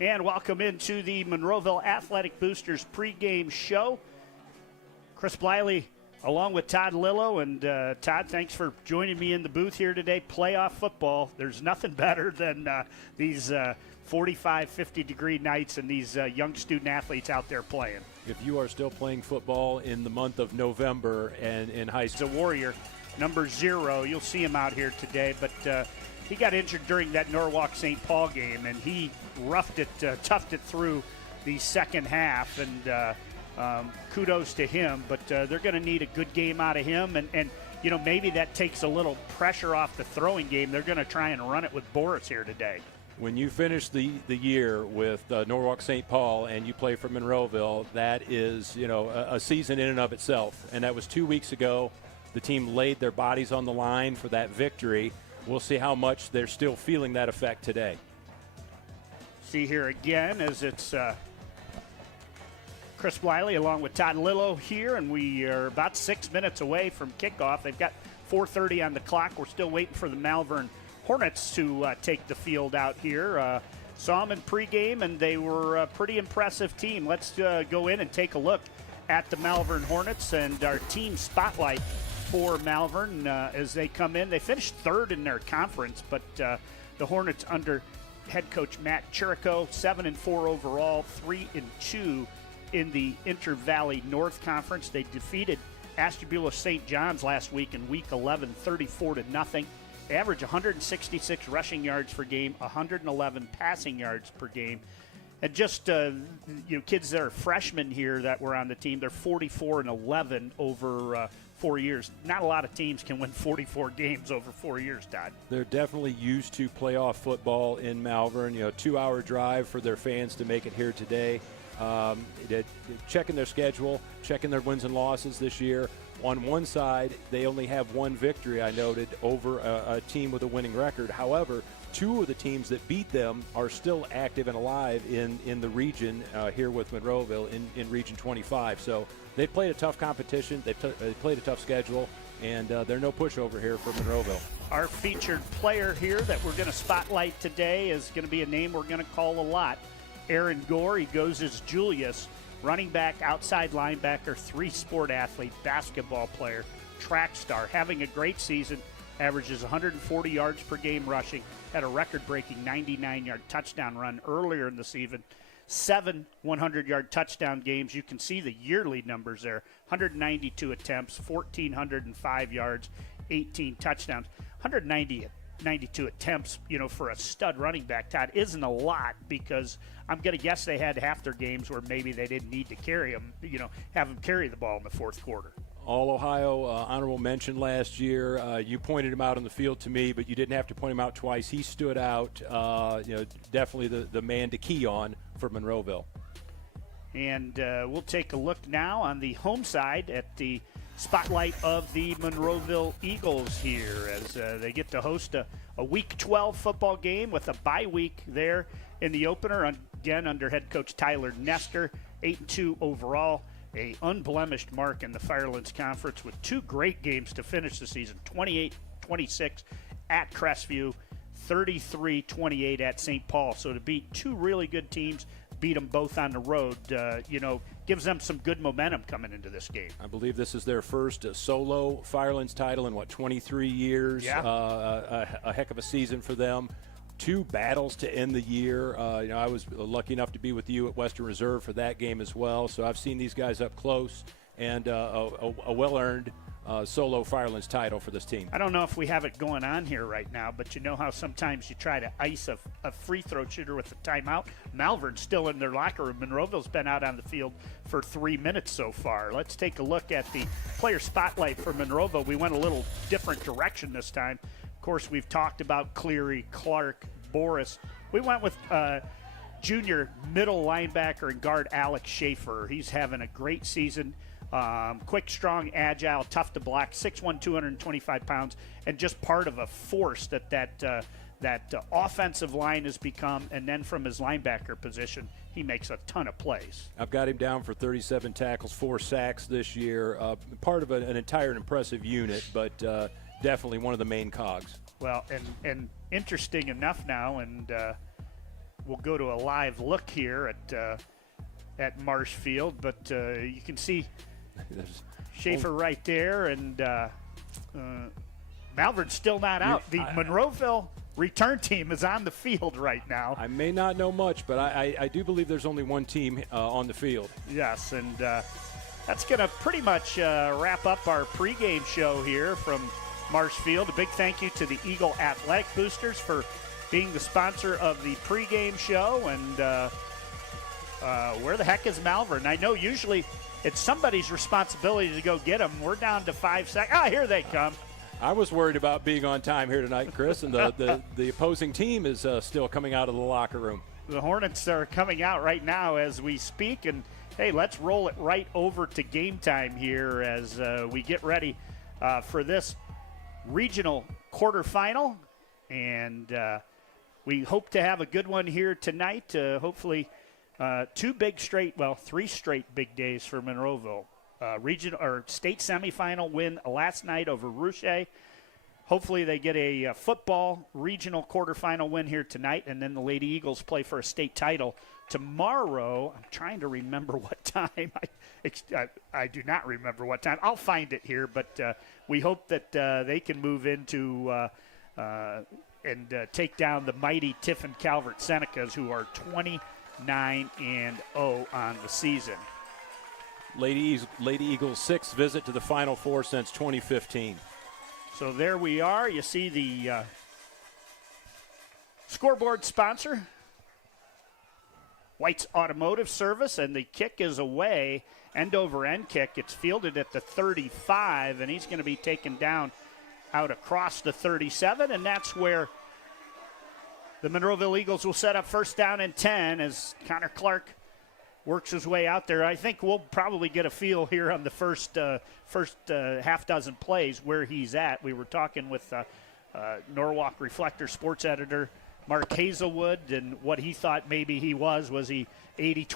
And welcome into the Monroeville Athletic Boosters pregame show. Chris Bliley along with Todd Lillo. And Todd, thanks for joining me in the booth here today. Playoff football, there's nothing better than these 45, 50-degree nights and these young student athletes out there playing. If you are still playing football in the month of November and in high school. The Warrior, number 0, you'll see him out here today, but he got injured during that Norwalk St. Paul game, and he roughed it, toughed it through the second half, and kudos to him. But they're going to need a good game out of him, and you know, maybe that takes a little pressure off the throwing game. They're going to try and run it with Boris here today. When you finish the year with Norwalk St. Paul and you play for Monroeville, that is, you know, a season in and of itself. And that was 2 weeks ago. The team laid their bodies on the line for that victory. We'll see how much they're still feeling that effect today. See here again as it's Chris Bliley along with Todd Lillo here, and we are about 6 minutes away from kickoff. They've got 4:30 on the clock. We're still waiting for the Malvern Hornets to take the field out here. Saw them in pregame, and they were a pretty impressive team. Let's go in and take a look at the Malvern Hornets and our team spotlight for Malvern as they come in. They finished 3rd in their conference, but the Hornets under head coach Matt Chirico, 7-4 overall, 3-2 in the Inter-Valley North Conference. They defeated Ashtabula St. John's last week in Week 11, 34-0. They average 166 rushing yards per game, 111 passing yards per game. And just kids that are freshmen here that were on the team, they're 44-11 over 4 years. Not a lot of teams can win 44 games over 4 years, Todd. They're definitely used to playoff football in Malvern. You know, 2-hour drive for their fans to make it here today. Checking their schedule, checking their wins and losses this year. On one side, they only have one victory, I noted, over a team with a winning record. However, 2 of the teams that beat them are still active and alive in the region here with Monroeville in Region 25. So they played a tough competition. They played a tough schedule, and they're no pushover here for Monroeville. Our featured player here that we're going to spotlight today is going to be a name we're going to call a lot. Aaron Gore. He goes as Julius. Running back, outside linebacker, 3-sport athlete, basketball player, track star, having a great season, averages 140 yards per game rushing, had a record-breaking 99-yard touchdown run earlier in the season, 7 100-yard touchdown games. You can see the yearly numbers there, 192 attempts, 1,405 yards, 18 touchdowns, 192 attempts, you know, for a stud running back, Todd, isn't a lot, because I'm going to guess they had half their games where maybe they didn't need to carry them, you know, have them carry the ball in the fourth quarter. All-Ohio honorable mention last year. You pointed him out on the field to me, but you didn't have to point him out twice. He stood out, definitely the man to key on for Monroeville. And we'll take a look now on the home side at the spotlight of the Monroeville Eagles here as they get to host a Week 12 football game with a bye week there in the opener, again under head coach Tyler Nestor, 8-2 overall, a unblemished mark in the Firelands Conference with 2 great games to finish the season, 28-26 at Crestview, 33-28 at St. Paul. So to beat 2 really good teams, beat them both on the road, gives them some good momentum coming into this game. I believe this is their first solo Firelands title in, 23 years? Yeah. A heck of a season for them. 2 battles to end the year. I was lucky enough to be with you at Western Reserve for that game as well, so I've seen these guys up close, and a well-earned solo Firelands title for this team. I don't know if we have it going on here right now, but you know how sometimes you try to ice a free throw shooter with a timeout? Malvern's still in their locker room. Monroeville's been out on the field for 3 minutes so far. Let's take a look at the player spotlight for Monroeville. We went a little different direction this time. Of course, we've talked about Cleary, Clark, Boris. We went with junior middle linebacker and guard Alex Schaefer. He's having a great season. Quick, strong, agile, tough to block, 6'1", 225 pounds, and just part of a force that offensive line has become. And then from his linebacker position, he makes a ton of plays. I've got him down for 37 tackles, 4 sacks this year. Part of an entire impressive unit, but definitely one of the main cogs. Well, and interesting enough now, and we'll go to a live look here at Marsh Field, but you can see Schaefer right there, and Malvern's still not out. The Monroeville return team is on the field right now. I may not know much, but I do believe there's only one team on the field. Yes, and that's going to pretty much wrap up our pregame show here from Marsh Field. A big thank you to the Eagle Athletic Boosters for being the sponsor of the pregame show. And where the heck is Malvern? I know usually it's somebody's responsibility to go get them. We're down to 5 seconds. Ah, here they come. I was worried about being on time here tonight, Chris, and the opposing team is still coming out of the locker room. The Hornets are coming out right now as we speak, and hey, let's roll it right over to game time here as we get ready for this regional quarterfinal, and we hope to have a good one here tonight. Hopefully, 3 straight big days for Monroeville. Regional or state semifinal win last night over Rouchet. Hopefully they get a football regional quarterfinal win here tonight, and then the Lady Eagles play for a state title tomorrow. I'm trying to remember what time. I do not remember what time. I'll find it here, but we hope that they can move into and take down the mighty Tiffin Calvert Senecas, who are 29-0 on the season. Lady Eagles' 6th visit to the Final Four since 2015. So there we are. You see the scoreboard sponsor, White's Automotive Service, and the kick is away, end-over-end kick. It's fielded at the 35, and he's going to be taken down out across the 37, and that's where the Monroeville Eagles will set up first down and 10 as Connor Clark works his way out there. I think we'll probably get a feel here on the first half dozen plays where he's at. We were talking with Norwalk Reflector sports editor Mark Hazelwood, and what he thought maybe he was he 80-20